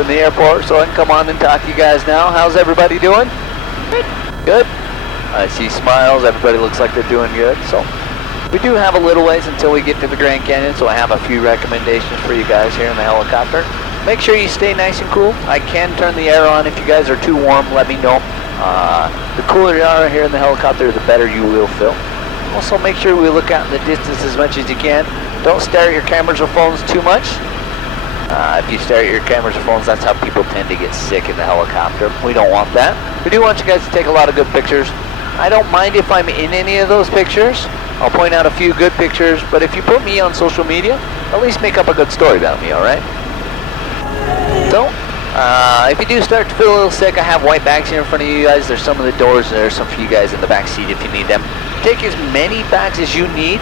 from the airport, so I can come on and talk to you guys now. How's everybody doing? Good. I see smiles. Everybody looks like they're doing good. So we do have a little ways until we get to the Grand Canyon, so I have a few recommendations for you guys here in the helicopter. Make sure you stay nice and cool. I can turn the air on if you guys are too warm. Let me know. The cooler you are here in the helicopter, the better you will feel. Also, make sure we look out in the distance as much as you can. Don't stare at your cameras or phones too much. If you stare at your cameras or phones, that's how people tend to get sick in the helicopter. We don't want that. We do want you guys to take a lot of good pictures. I don't mind if I'm in any of those pictures. I'll point out a few good pictures, but if you put me on social media, at least make up a good story about me, alright? So, if you do start to feel a little sick, I have white bags here in front of you guys. There's some of the doors, and there's some for you guys in the back seat if you need them. Take as many bags as you need,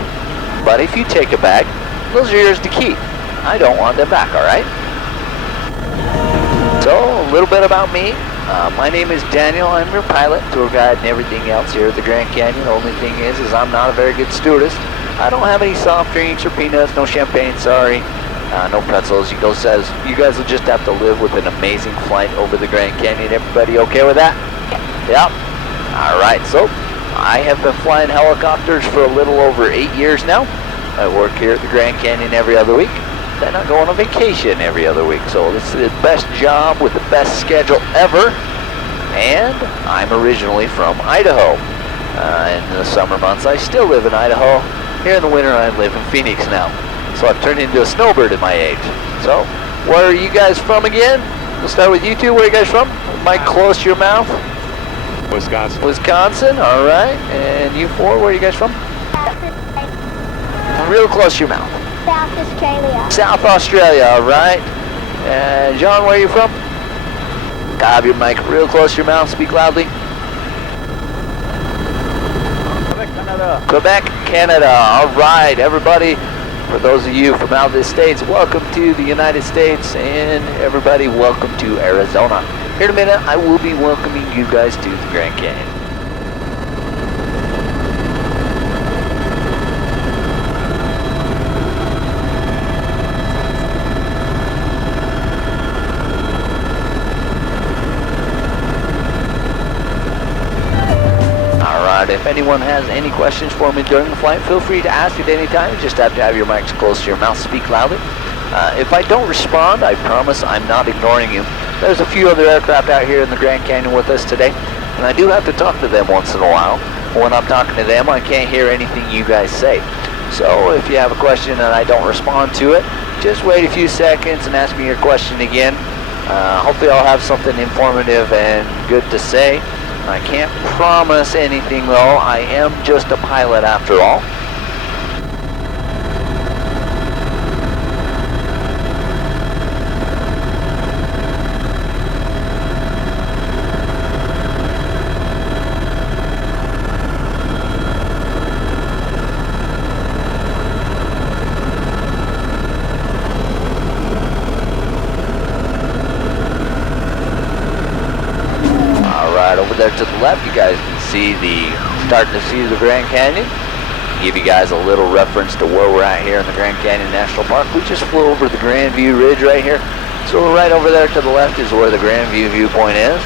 but if you take a bag, those are yours to keep. I don't want them back, alright? So, a little bit about me. My name is Daniel. I'm your pilot, tour guide, and everything else here at the Grand Canyon. The only thing is I'm not a very good stewardess. I don't have any soft drinks or peanuts, no champagne, sorry. No pretzels. You guys will just have to live with an amazing flight over the Grand Canyon. Everybody okay with that? Yep. Alright, so I have been flying helicopters for a little over 8 years now. I work here at the Grand Canyon every other week. Then I go on a vacation every other week. So this is the best job with the best schedule ever. And I'm originally from Idaho. In the summer months, I still live in Idaho. Here in the winter, I live in Phoenix now. So I've turned into a snowbird at my age. So, where are you guys from again? We'll start with you two. Where are you guys from? Mic close to your mouth. Wisconsin. Wisconsin, all right. And you four, where are you guys from? Real close to your mouth. South Australia. South Australia, all right. And John, where are you from? Have your mic real close to your mouth. Speak loudly. Quebec, Canada. Quebec, Canada. All right, everybody. For those of you from out of the States, welcome to the United States. And everybody, welcome to Arizona. Here in a minute, I will be welcoming you guys to the Grand Canyon. If anyone has any questions for me during the flight, feel free to ask at any time. You just have to have your mics close to your mouth, speak loudly. If I don't respond, I promise I'm not ignoring you. There's a few other aircraft out here in the Grand Canyon with us today, and I do have to talk to them once in a while. When I'm talking to them, I can't hear anything you guys say. So if you have a question and I don't respond to it, just wait a few seconds and ask me your question again. Hopefully I'll have something informative and good to say. I can't promise anything though. I am just a pilot after all. Over there to the left, you guys can see starting to see the Grand Canyon. Give you guys a little reference to where we're at here in the Grand Canyon National Park. We just flew over the Grand View Ridge right here. So right over there to the left is where the Grand View viewpoint is.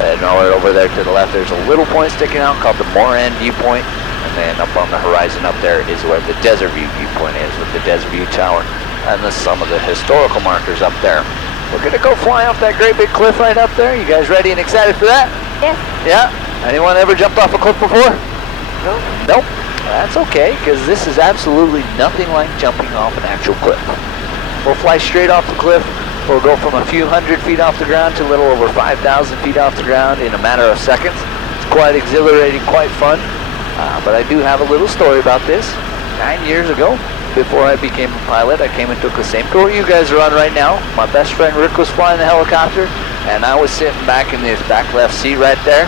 And right over there to the left, there's a little point sticking out called the Moran viewpoint. And then up on the horizon up there is where the Desert View viewpoint is with the Desert View Tower. And some of the historical markers up there. We're gonna go fly off that great big cliff right up there. You guys ready and excited for that? Yes. Yeah? Anyone ever jumped off a cliff before? No. Nope. That's okay, because this is absolutely nothing like jumping off an actual cliff. We'll fly straight off the cliff. We'll go from a few hundred feet off the ground to a little over 5,000 feet off the ground in a matter of seconds. It's quite exhilarating, quite fun. But I do have a little story about this. 9 years ago, before I became a pilot, I came and took the same tour you guys are on right now. My best friend Rick was flying the helicopter, and I was sitting back in this back left seat right there.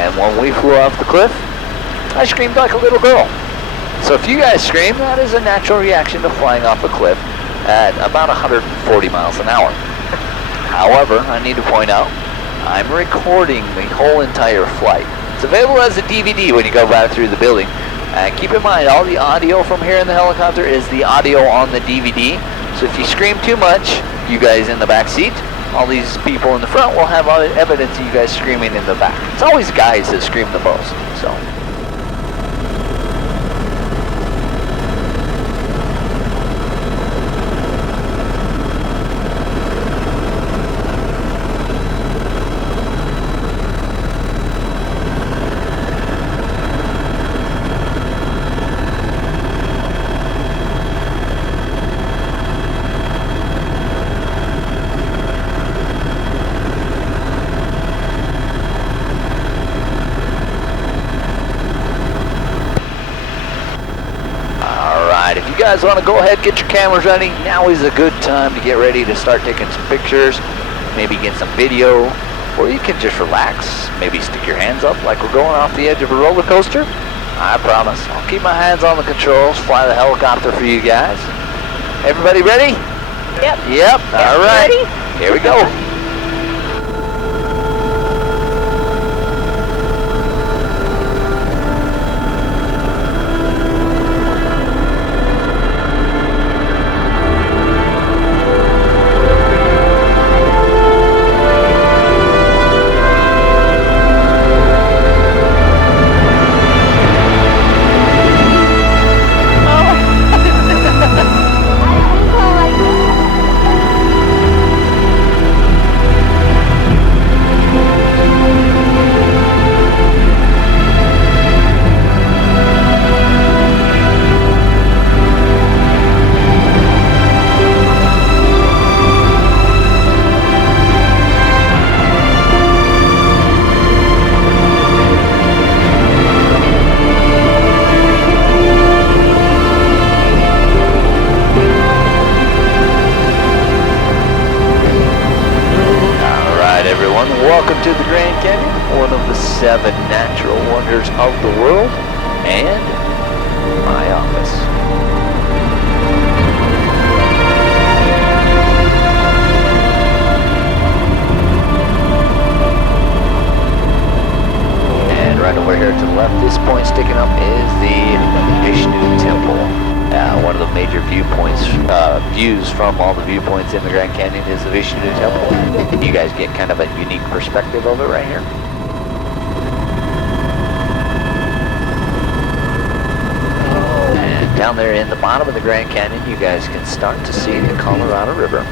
And when we flew off the cliff, I screamed like a little girl. So if you guys scream, that is a natural reaction to flying off a cliff at about 140 miles an hour. However, I need to point out, I'm recording the whole entire flight. It's available as a DVD when you go right through the building. Keep in mind, all the audio from here in the helicopter is the audio on the DVD. So if you scream too much, you guys in the back seat, all these people in the front will have evidence of you guys screaming in the back. It's always guys that scream the most, so. If you guys want to go ahead, get your cameras ready. Now is a good time to get ready to start taking some pictures, maybe get some video, or you can just relax, maybe stick your hands up like we're going off the edge of a roller coaster. I promise, I'll keep my hands on the controls, fly the helicopter for you guys. Everybody ready? Yep. Yep, all right. Ready? Here we go. Welcome to the Grand Canyon, one of the 7 natural wonders of the world, and my office. And right over here to the left, this point sticking up is the Vishnu Temple. One of the major views from all the viewpoints in the Grand Canyon is the Vishnu Temple. You guys get kind of a unique perspective of it right here. And down there in the bottom of the Grand Canyon, you guys can start to see the Colorado River.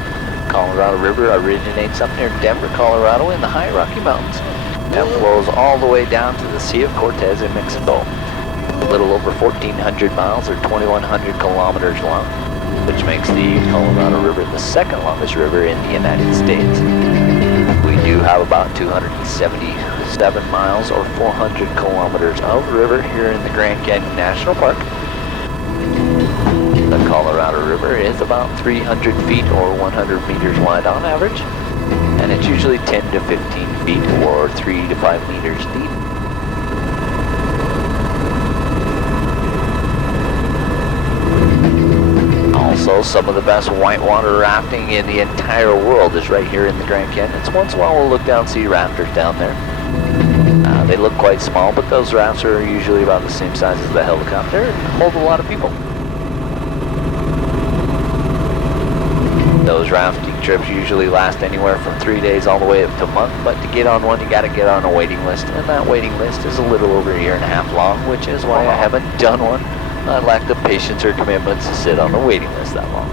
Colorado River originates up near Denver, Colorado in the high Rocky Mountains and flows all the way down to the Sea of Cortez in Mexico. A little over 1,400 miles or 2,100 kilometers long, which makes the Colorado River the 2nd longest river in the United States. We do have about 277 miles or 400 kilometers of river here in the Grand Canyon National Park. The Colorado River is about 300 feet or 100 meters wide on average, and it's usually 10 to 15 feet or 3 to 5 meters deep. Also, some of the best whitewater rafting in the entire world is right here in the Grand Canyon. So once in a while we'll look down and see rafters down there. They look quite small, but those rafts are usually about the same size as the helicopter and hold a lot of people. Those rafting trips usually last anywhere from 3 days all the way up to a month, but to get on one you gotta get on a waiting list, and that waiting list is a little over a year and a half long, which is why I haven't done one. I lack the patience or commitment to sit on the waiting list that long.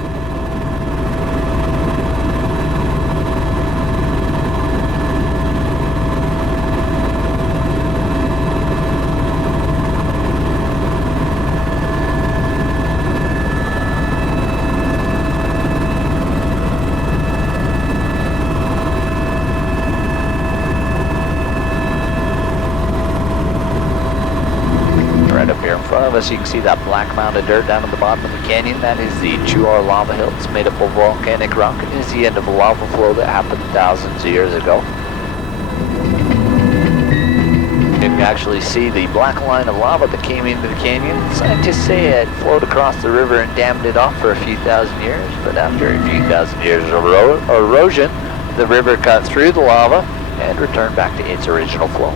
Of us, you can see that black mound of dirt down at the bottom of the canyon. That is the Chuar lava hill. It's made up of volcanic rock and is the end of a lava flow that happened thousands of years ago. You can actually see the black line of lava that came into the canyon. Scientists say it flowed across the river and dammed it off for a few thousand years, but after a few thousand years of erosion, the river cut through the lava and returned back to its original flow.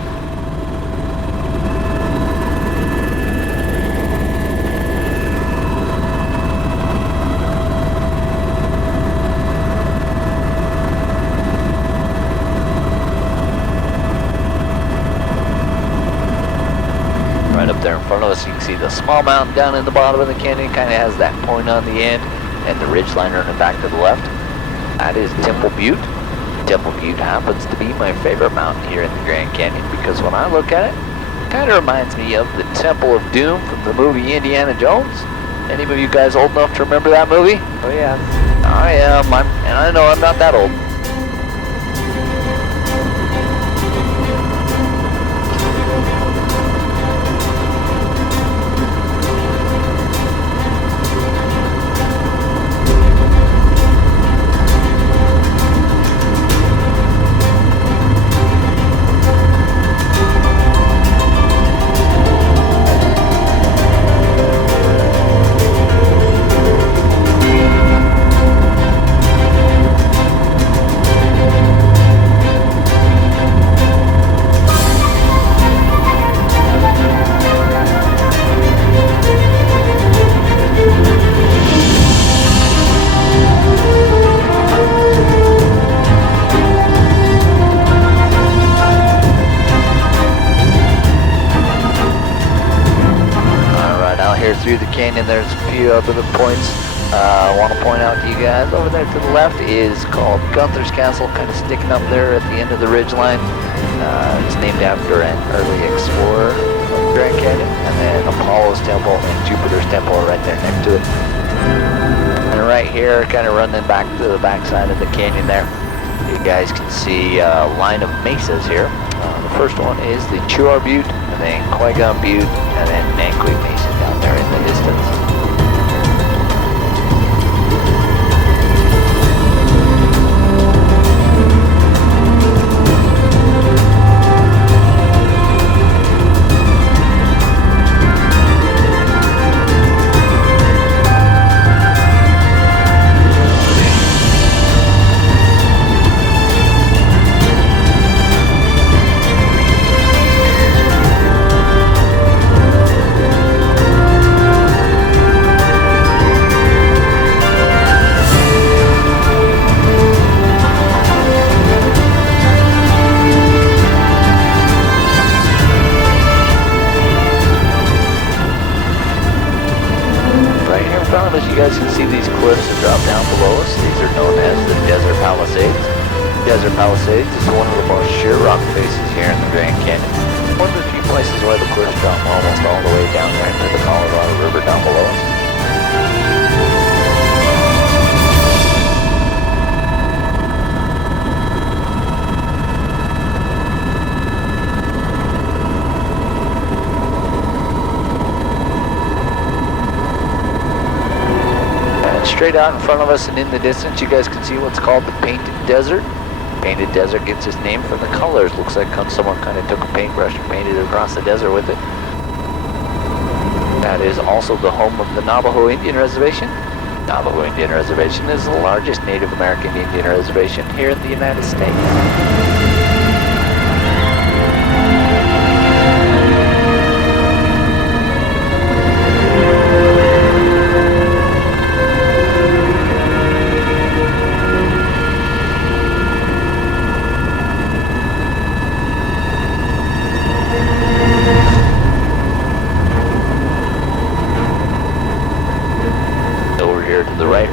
there in front of us, you can see the small mountain down in the bottom of the canyon. Kind of has that point on the end, and the ridgeline running back to the left. That is Temple Butte. Temple Butte happens to be my favorite mountain here in the Grand Canyon because when I look at it, it kind of reminds me of the Temple of Doom from the movie Indiana Jones. Any of you guys old enough to remember that movie? Oh yeah. I am, and I know I'm not that old. Through the canyon, there's a few other points I want to point out to you guys. Over there to the left is called Gunther's Castle, kind of sticking up there at the end of the ridgeline. It's named after an early explorer of the Grand Canyon. And then Apollo's Temple and Jupiter's Temple are right there next to it. And right here, kind of running back to the backside of the canyon there, you guys can see a line of mesas here. The first one is the Chuar Butte, and then Qui-Gon Butte, and then Nanquit Mesa down there in the distance. You guys can see these cliffs that drop down below us. These are known as the Desert Palisades. Desert Palisades is one of the most sheer rock faces here in the Grand Canyon. One of the few places where the cliffs drop almost all the way down there into the Colorado River down below us. Straight out in front of us and in the distance, you guys can see what's called the Painted Desert. Painted Desert gets its name from the colors. Looks like someone kind of took a paintbrush and painted across the desert with it. That is also the home of the Navajo Indian Reservation. Navajo Indian Reservation is the largest Native American Indian reservation here in the United States.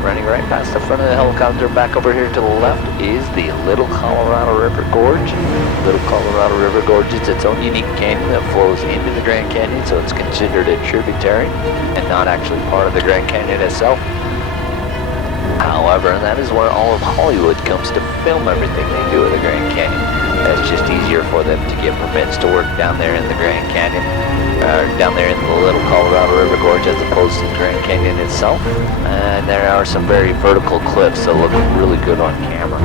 Running right past the front of the helicopter, back over here to the left is the Little Colorado River Gorge. Little Colorado River Gorge is its own unique canyon that flows into the Grand Canyon, so it's considered a tributary and not actually part of the Grand Canyon itself. However, that is where all of Hollywood comes to film everything they do at the Grand Canyon. It's just easier for them to get permits to work down there in the Grand Canyon, down there in the Little Colorado River Gorge as opposed to the Grand Canyon itself. And there are some very vertical cliffs that look really good on camera.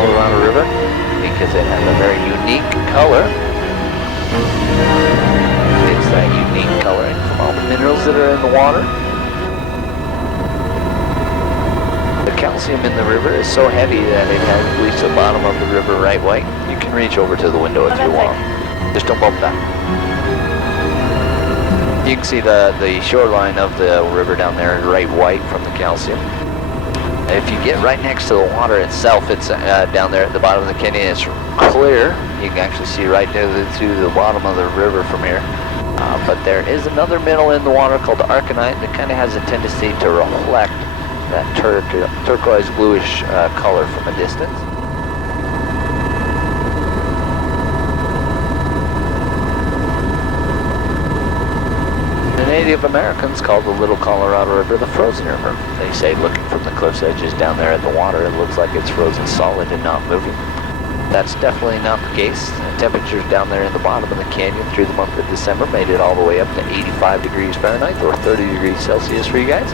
Colorado River because it has a very unique color. It's that unique coloring from all the minerals that are in the water. The calcium in the river is so heavy that it has bleached the bottom of the river right white. You can reach over to the window if you want. Just don't bump that. You can see the shoreline of the river down there right white from the calcium. If you get right next to the water itself, it's down there at the bottom of the canyon. It's clear. You can actually see right to the bottom of the river from here. But there is another mineral in the water called the arcanite that kind of has a tendency to reflect that turquoise bluish color from a distance. The Native Americans call the Little Colorado River the Frozen River. They say looking from the cliff's edges down there at the water, it looks like it's frozen solid and not moving. That's definitely not the case. The temperatures down there in the bottom of the canyon through the month of December made it all the way up to 85 degrees Fahrenheit or 30 degrees Celsius for you guys.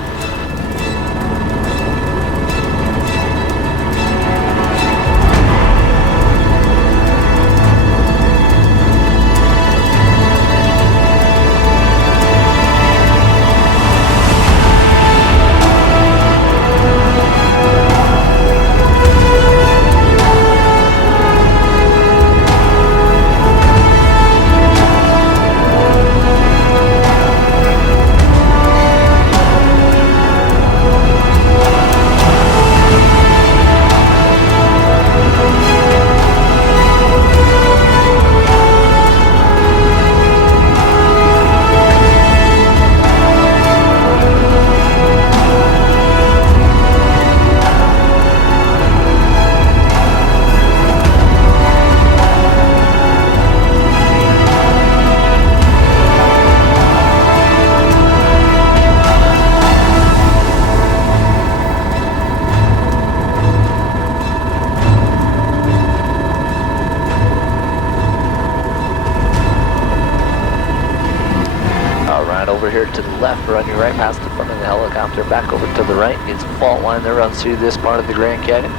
Over here to the left, run your right past the front of the helicopter, back over to the right is a fault line that runs through this part of the Grand Canyon.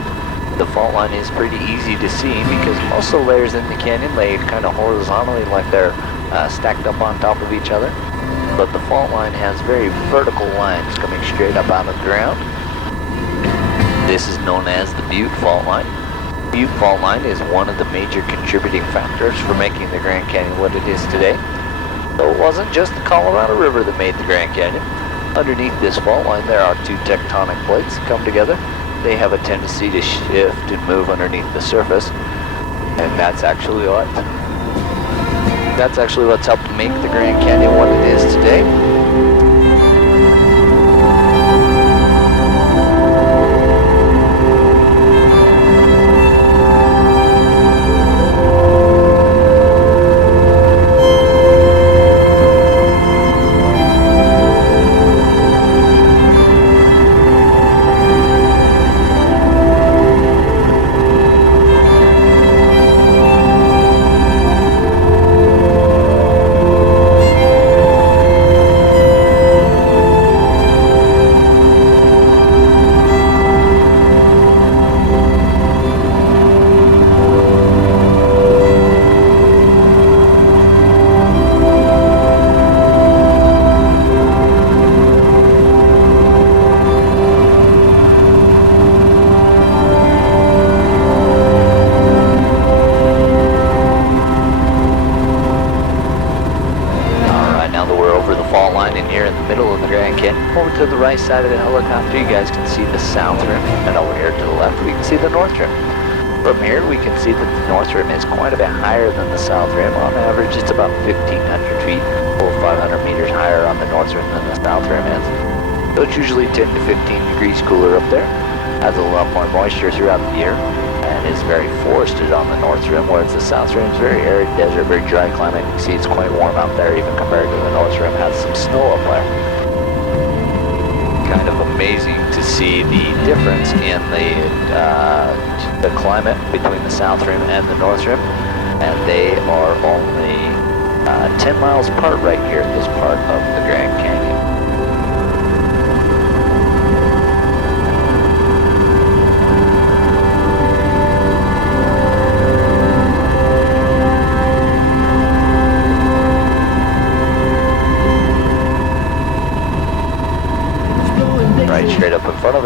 The fault line is pretty easy to see because most of the layers in the canyon lay kind of horizontally like they're stacked up on top of each other. But the fault line has very vertical lines coming straight up out of the ground. This is known as the Butte Fault Line. Butte Fault Line is one of the major contributing factors for making the Grand Canyon what it is today. So it wasn't just the Colorado River that made the Grand Canyon. Underneath this fault line there are two tectonic plates that come together. They have a tendency to shift and move underneath the surface. And that's actually what's helped make the Grand Canyon what it is today. Over to the right side of the helicopter, you guys can see the south rim, and over here to the left, we can see the north rim. From here, we can see that the north rim is quite a bit higher than the south rim. On average, it's about 1,500 feet, or 500 meters higher on the north rim than the south rim is. So it's usually 10 to 15 degrees cooler up there. Has a lot more moisture throughout the year, and is very forested on the north rim, whereas the south rim is very arid desert, very dry climate. You can see it's quite warm out there, even compared to the north rim. Has some snow up there. Kind of amazing to see the difference in the climate between the south rim and the north rim, and they are only 10 miles apart right here at this part of the Grand Canyon.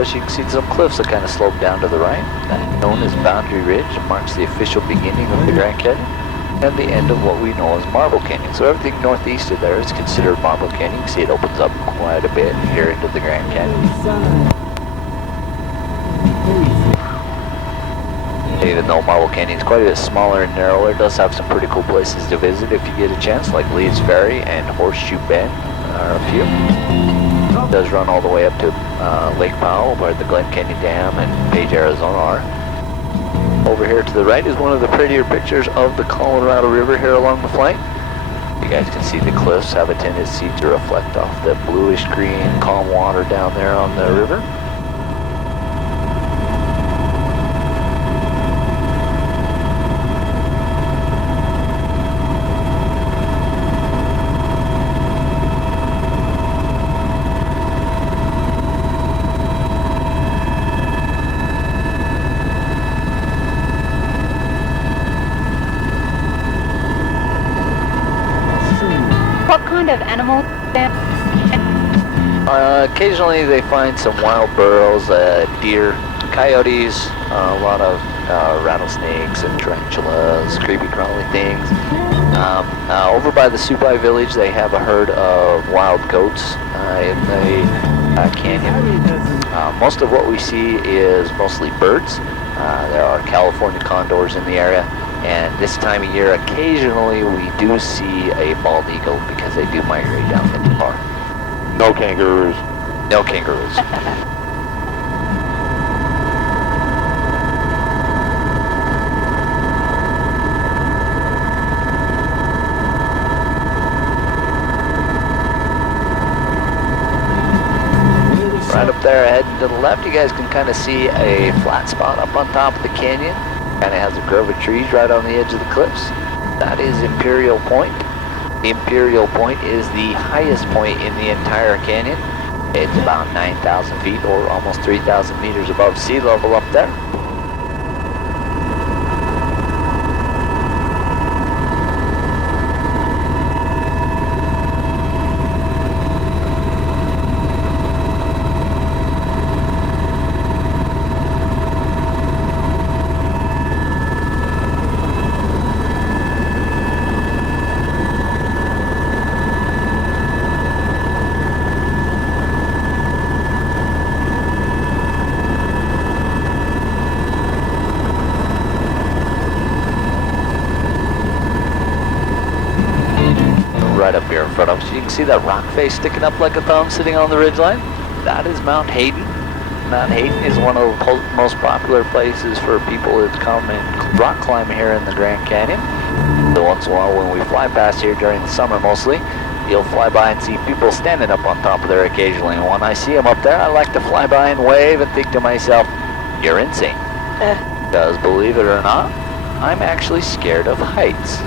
us, you can see some cliffs that kind of slope down to the right. That, known as Boundary Ridge, marks the official beginning of the Grand Canyon and the end of what we know as Marble Canyon. So everything northeast of there is considered Marble Canyon. You can see it opens up quite a bit here into the Grand Canyon. Even though Marble Canyon is quite a bit smaller and narrower, it does have some pretty cool places to visit if you get a chance, like Lee's Ferry and Horseshoe Bend are a few. It does run all the way up to Lake Powell, where the Glen Canyon Dam and Page, Arizona are. Over here to the right is one of the prettier pictures of the Colorado River here along the flank. You guys can see the cliffs have a tendency to reflect off the bluish green calm water down there on the river. What kind of animals? Occasionally they find some wild burros, deer, coyotes, a lot of rattlesnakes and tarantulas, creepy crawly things. Over by the Supai village they have a herd of wild goats in the canyon. Most of what we see is mostly birds. There are California condors in the area. And this time of year, occasionally we do see a bald eagle because they do migrate down into far. No kangaroos. No kangaroos. Right up there ahead and to the left, you guys can kind of see a flat spot up on top of the canyon. Kind of has a grove of trees right on the edge of the cliffs. That is Imperial Point. Imperial Point is the highest point in the entire canyon. It's about 9,000 feet or almost 3,000 meters above sea level up there. Right up here in front of us. You can see that rock face sticking up like a thumb sitting on the ridgeline. That is Mount Hayden. Mount Hayden is one of the most popular places for people to come and rock climb here in the Grand Canyon. So once in a while when we fly past here during the summer mostly, you'll fly by and see people standing up on top of there occasionally. And when I see them up there, I like to fly by and wave and think to myself, you're insane. Because believe it or not, I'm actually scared of heights.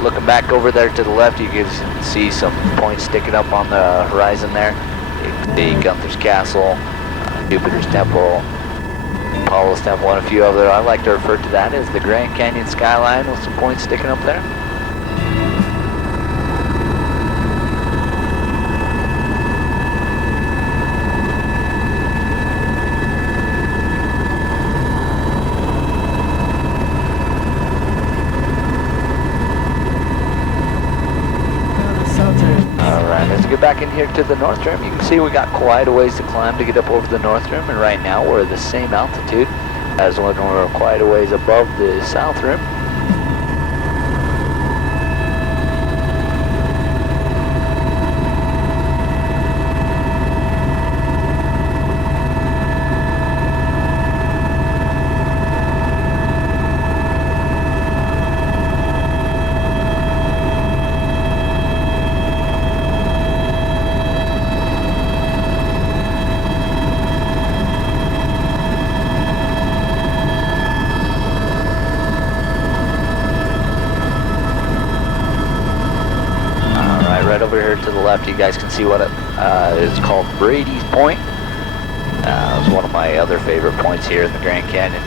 Looking back over there to the left, you can see some points sticking up on the horizon there. You can see Gunther's Castle, Jupiter's Temple, Apollo's Temple, and a few other. I like to refer to that as the Grand Canyon skyline with some points sticking up there. As we get back in here to the North Rim, you can see we got quite a ways to climb to get up over the North Rim, and right now we're at the same altitude as when we're quite a ways above the South Rim. left, you guys can see what it is called Brady's Point. It's one of my other favorite points here in the Grand Canyon.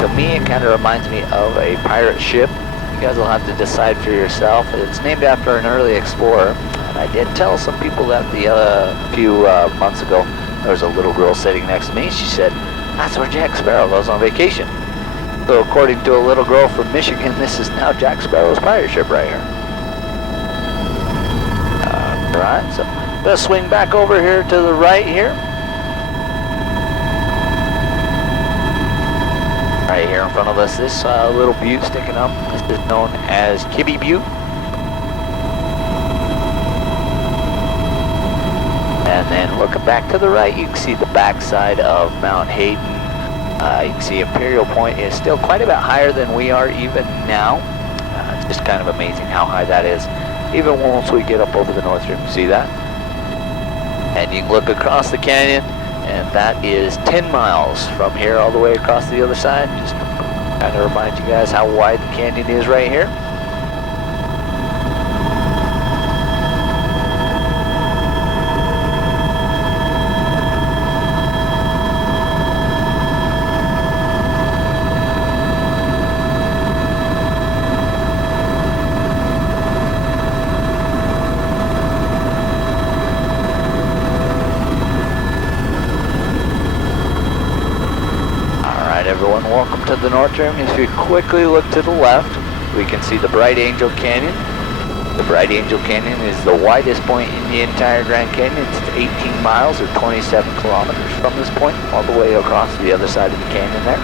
To me, it kind of reminds me of a pirate ship. You guys will have to decide for yourself. It's named after an early explorer. And I did tell some people that a few months ago, there was a little girl sitting next to me. She said, "That's where Jack Sparrow goes on vacation." So according to a little girl from Michigan, this is now Jack Sparrow's pirate ship right here. Alright, so I'm going to swing back over here to the right here. Right here in front of us, this little butte sticking up, this is known as Kibbe Butte. And then looking back to the right, you can see the backside of Mount Hayden. You can see Imperial Point is still quite a bit higher than we are even now. It's just kind of amazing how high that is. Even once we get up over the North Rim, see that? And you can look across the canyon, and that is 10 miles from here all the way across the other side. Just kind of remind you guys how wide the canyon is right here. Everyone, welcome to the North Rim. If you quickly look to the left, we can see the Bright Angel Canyon. The Bright Angel Canyon is the widest point in the entire Grand Canyon. It's 18 miles or 27 kilometers from this point, all the way across the other side of the canyon there.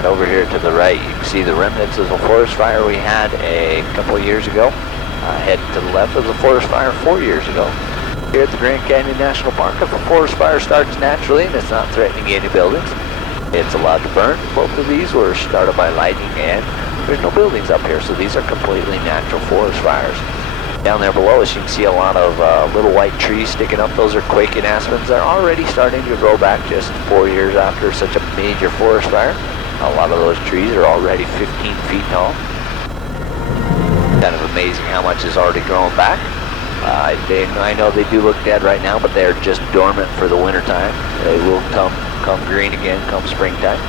Over here to the right, you can see the remnants of the forest fire we had a couple of years ago. Heading to the left of the forest fire 4 years ago. Here at the Grand Canyon National Park, if a forest fire starts naturally and it's not threatening any buildings, it's allowed to burn. Both of these were started by lightning, and there's no buildings up here, so these are completely natural forest fires. Down there below us, you can see a lot of little white trees sticking up. Those are quaking aspens. They're already starting to grow back just 4 years after such a major forest fire. A lot of those trees are already 15 feet tall. Kind of amazing how much is already growing back. I know they do look dead right now, but they're just dormant for the winter time. They will come green again come springtime.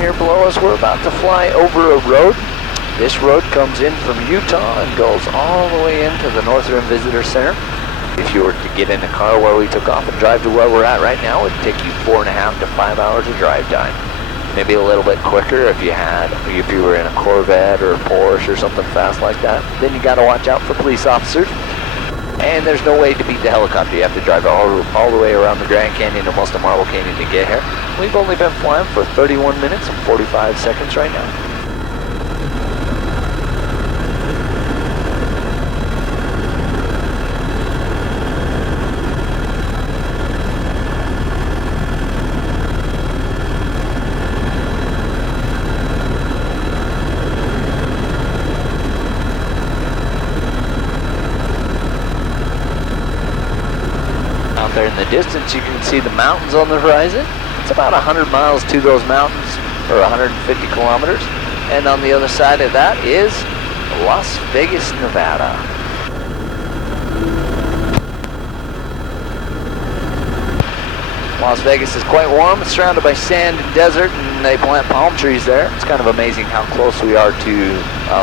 Here below us, we're about to fly over a road. This road comes in from Utah and goes all the way into the North Rim Visitor Center. If you were to get in a car where we took off and drive to where we're at right now, it would take you 4.5 to 5 hours of drive time. Maybe a little bit quicker if you were in a Corvette or a Porsche or something fast like that. Then you got to watch out for police officers. And there's no way to beat the helicopter. You have to drive all the way around the Grand Canyon and most of Marble Canyon to get here. We've only been flying for 31 minutes and 45 seconds right now. There in the distance, you can see the mountains on the horizon. It's about 100 miles to those mountains, or 150 kilometers. And on the other side of that is Las Vegas, Nevada. Las Vegas is quite warm. It's surrounded by sand and desert, and they plant palm trees there. It's kind of amazing how close we are to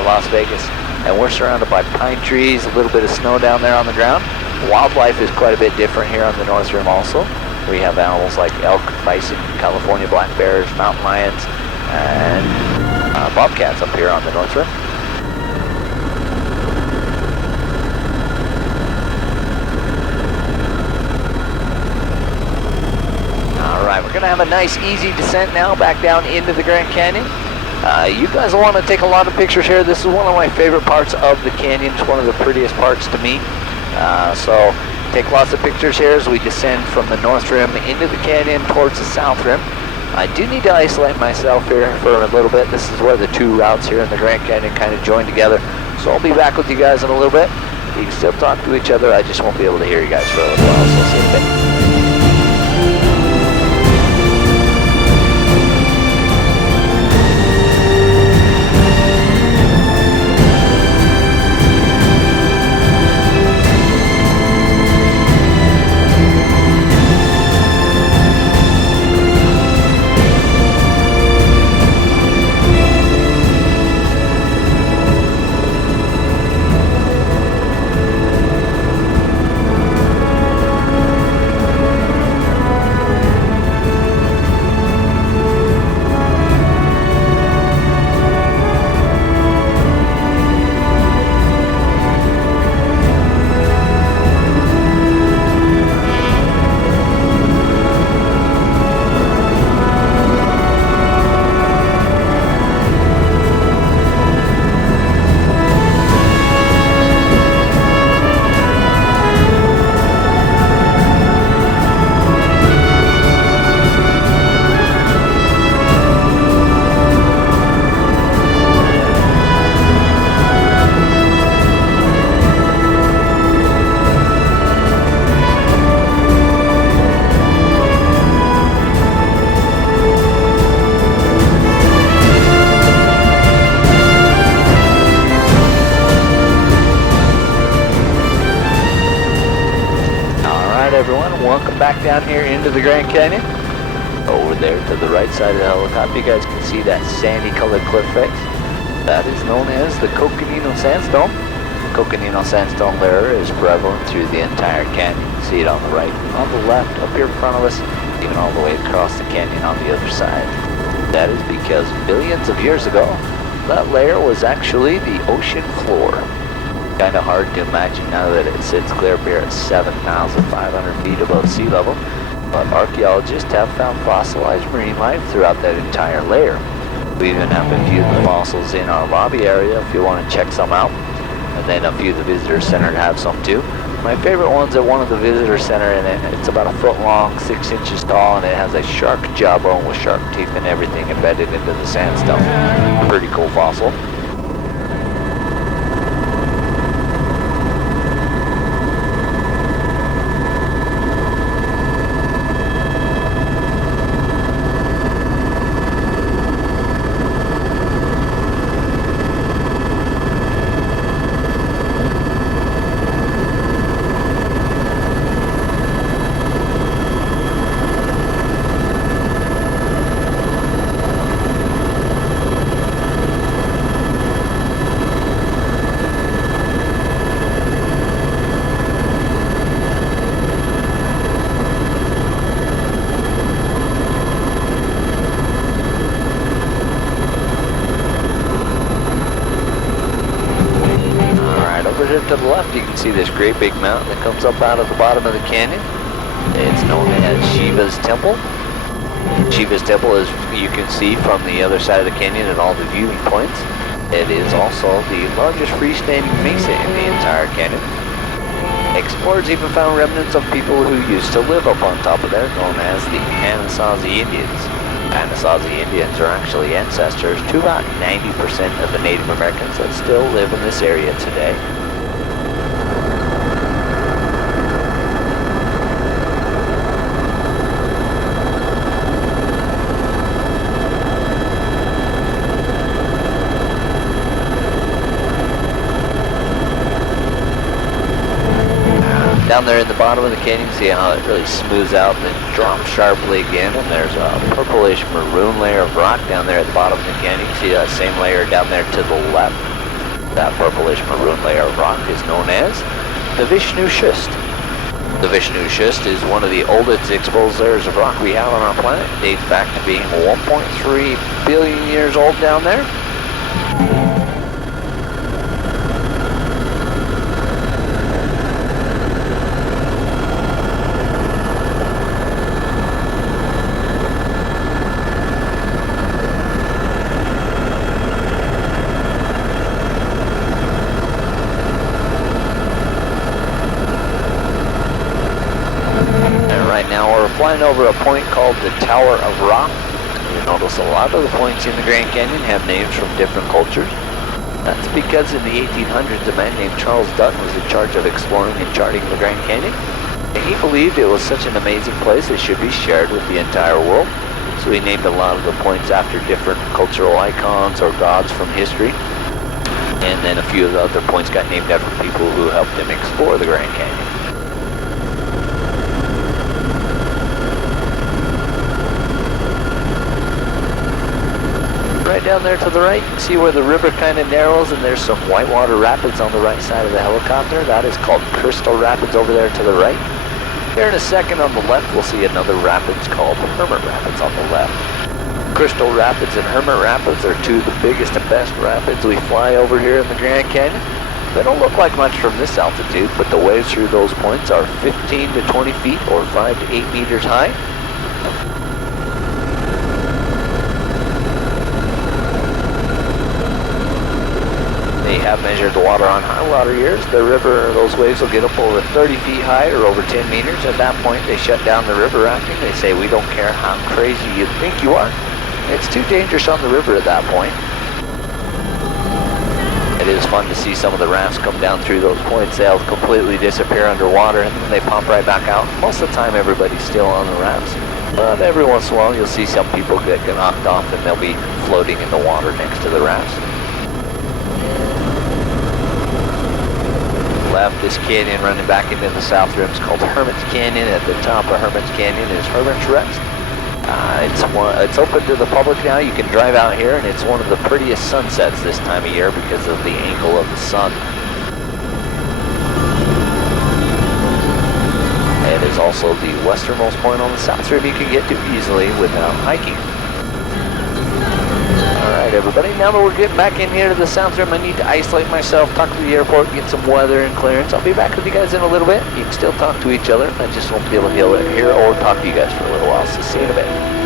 Las Vegas. And we're surrounded by pine trees, a little bit of snow down there on the ground. Wildlife is quite a bit different here on the North Rim also. We have animals like elk, bison, California black bears, mountain lions, and bobcats up here on the North Rim. Alright, we're going to have a nice easy descent now back down into the Grand Canyon. You guys will want to take a lot of pictures here. This is one of my favorite parts of the canyon. It's one of the prettiest parts to me. So Take lots of pictures here as we descend from the north rim into the canyon towards the south rim. I do need to isolate myself here for a little bit. This is where the two routes here in the Grand Canyon kind of join together. So I'll be back with you guys in a little bit. You can still talk to each other, I just won't be able to hear you guys for a little while, so see you in a bit. Welcome back down here into the Grand Canyon. Over there to the right side of the helicopter, you guys can see that sandy colored cliff face. That is known as the Coconino Sandstone. The Coconino Sandstone layer is prevalent through the entire canyon. You see it on the right, on the left, up here in front of us, even all the way across the canyon on the other side. That is because billions of years ago, that layer was actually the ocean floor. Kind of hard to imagine now that it sits clear up here at 7,500 feet above sea level, but archaeologists have found fossilized marine life throughout that entire layer. We even have a few of the fossils in our lobby area if you want to check some out, and then a few of the visitor center have some too. My favorite one's at one of the visitor center, and it's about a foot long, 6 inches tall, and it has a shark jawbone with shark teeth and everything embedded into the sandstone. Pretty cool fossil. To the left, you can see this great big mountain that comes up out of the bottom of the canyon. It's known as Shiva's Temple. Shiva's Temple, as you can see from the other side of the canyon and all the viewing points, it is also the largest freestanding mesa in the entire canyon. Explorers even found remnants of people who used to live up on top of there, known as the Anasazi Indians. Anasazi Indians are actually ancestors to about 90% of the Native Americans that still live in this area today. Down there in the bottom of the canyon, see how it really smooths out and then drops sharply again, and there's a purplish maroon layer of rock down there at the bottom of the canyon. You see that same layer down there to the left. That purplish maroon layer of rock is known as the Vishnu Schist. The Vishnu Schist is one of the oldest exposed layers of rock we have on our planet. It dates back to being 1.3 billion years old down there. flying over a point called the Tower of Rock. You notice a lot of the points in the Grand Canyon have names from different cultures. That's because in the 1800s, a man named Charles Dutton was in charge of exploring and charting the Grand Canyon. And he believed it was such an amazing place it should be shared with the entire world. So he named a lot of the points after different cultural icons or gods from history. And then a few of the other points got named after people who helped him explore the Grand Canyon. Right down there to the right, you can see where the river kind of narrows and there's some whitewater rapids on the right side of the helicopter. That is called Crystal Rapids over there to the right. Here in a second on the left, we'll see another rapids called Hermit Rapids on the left. Crystal Rapids and Hermit Rapids are two of the biggest and best rapids we fly over here in the Grand Canyon. They don't look like much from this altitude, but the waves through those points are 15 to 20 feet or 5 to 8 meters high. They have measured the water on high water years. The river, those waves will get up over 30 feet high or over 10 meters. At that point, they shut down the river rafting. They say, we don't care how crazy you think you are. It's too dangerous on the river at that point. It is fun to see some of the rafts come down through those points. They'll completely disappear underwater and then they pop right back out. Most of the time, everybody's still on the rafts. But every once in a while, you'll see some people get knocked off and they'll be floating in the water next to the rafts. Left, this canyon running back into the south rim is called Hermit's Canyon. At the top of Hermit's Canyon is Hermit's Rest. It's open to the public now. You can drive out here, and it's one of the prettiest sunsets this time of year because of the angle of the sun. It is also the westernmost point on the south rim you can get to easily without hiking. Alright everybody, now that we're getting back in here to the south rim, I need to isolate myself, talk to the airport, get some weather and clearance. I'll be back with you guys in a little bit. You can still talk to each other. I just won't be able to hear or talk to you guys for a little while, so see you in a bit.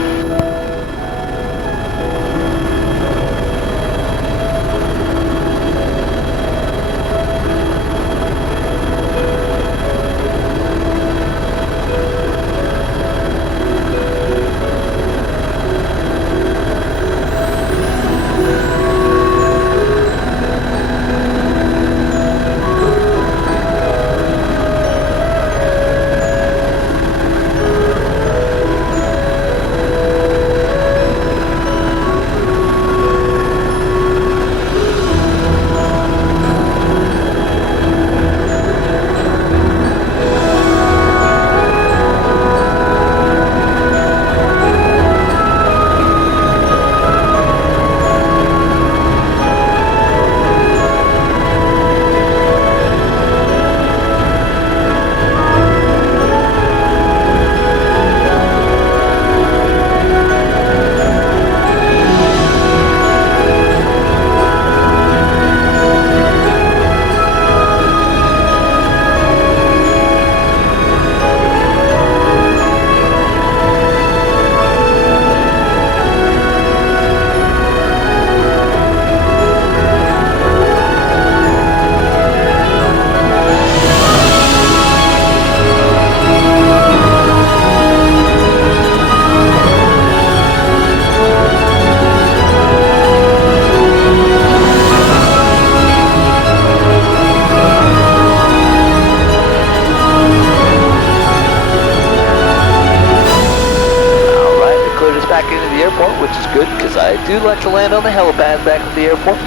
Which is good because I do like to land on the helipad back at the airport.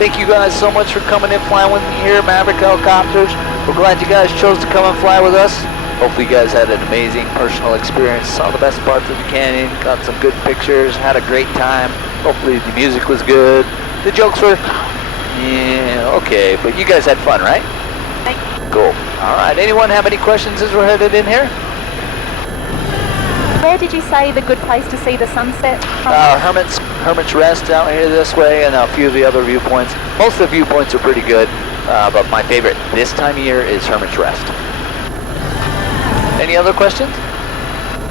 Thank you guys so much for coming and flying with me here, Maverick Helicopters. We're glad you guys chose to come and fly with us. Hopefully you guys had an amazing personal experience, saw the best parts of the canyon, got some good pictures, had a great time. Hopefully the music was good. The jokes were, yeah, okay, but you guys had fun, right? Cool. All right, anyone have any questions as we're headed in here? Where did you say the good place to see the sunset from? Hermit's Rest out here this way, and a few of the other viewpoints. Most of the viewpoints are pretty good, but my favorite this time of year is Hermit's Rest. Any other questions?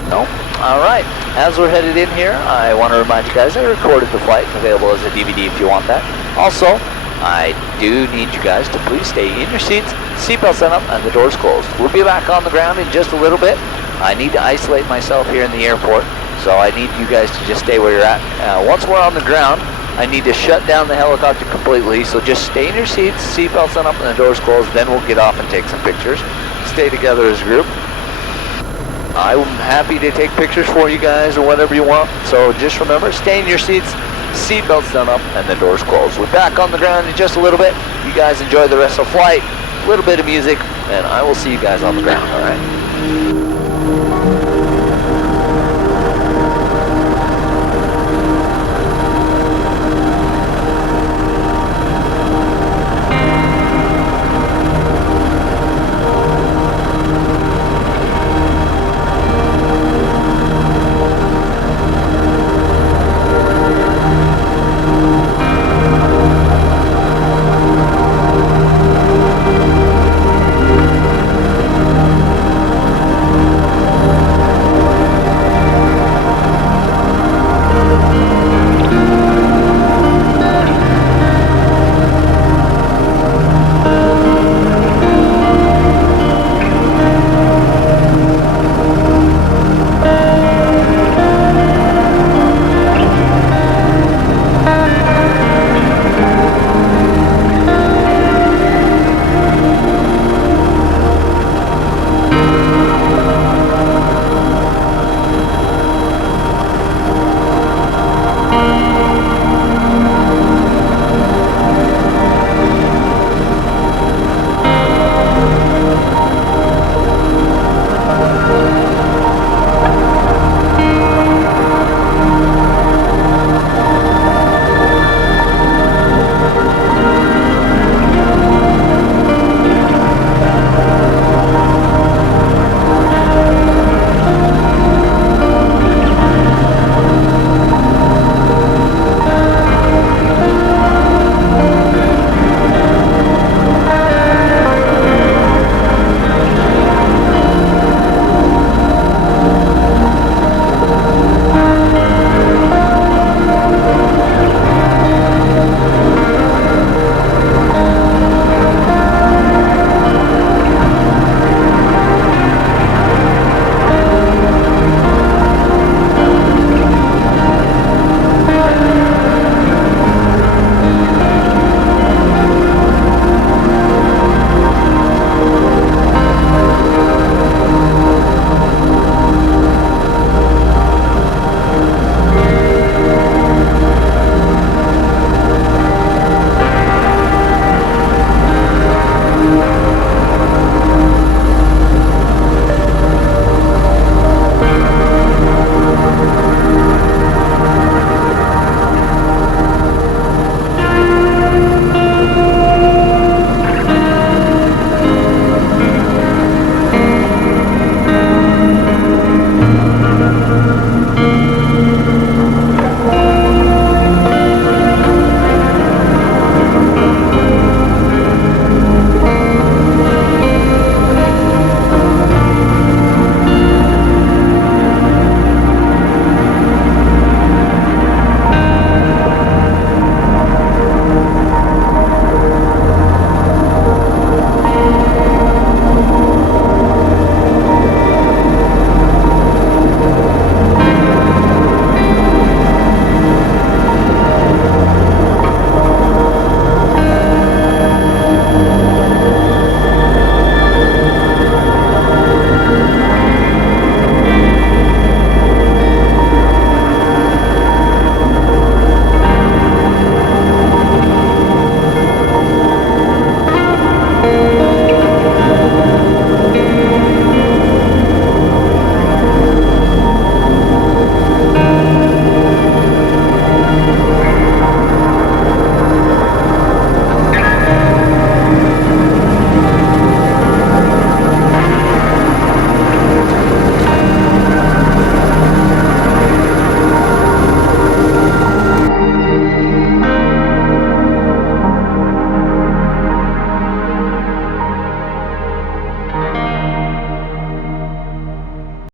No? All right. As we're headed in here, I want to remind you guys I recorded the flight, available as a DVD if you want that. Also, I do need you guys to please stay in your seats, seatbelts on up, and the doors closed. We'll be back on the ground in just a little bit. I need to isolate myself here in the airport, so I need you guys to just stay where you're at. Once we're on the ground, I need to shut down the helicopter completely, so just stay in your seats, seatbelts on up and the doors closed, then we'll get off and take some pictures. Stay together as a group. I'm happy to take pictures for you guys or whatever you want, so just remember, stay in your seats, seatbelts done up, and the doors closed. We're back on the ground in just a little bit. You guys enjoy the rest of the flight, a little bit of music, and I will see you guys on the ground, alright?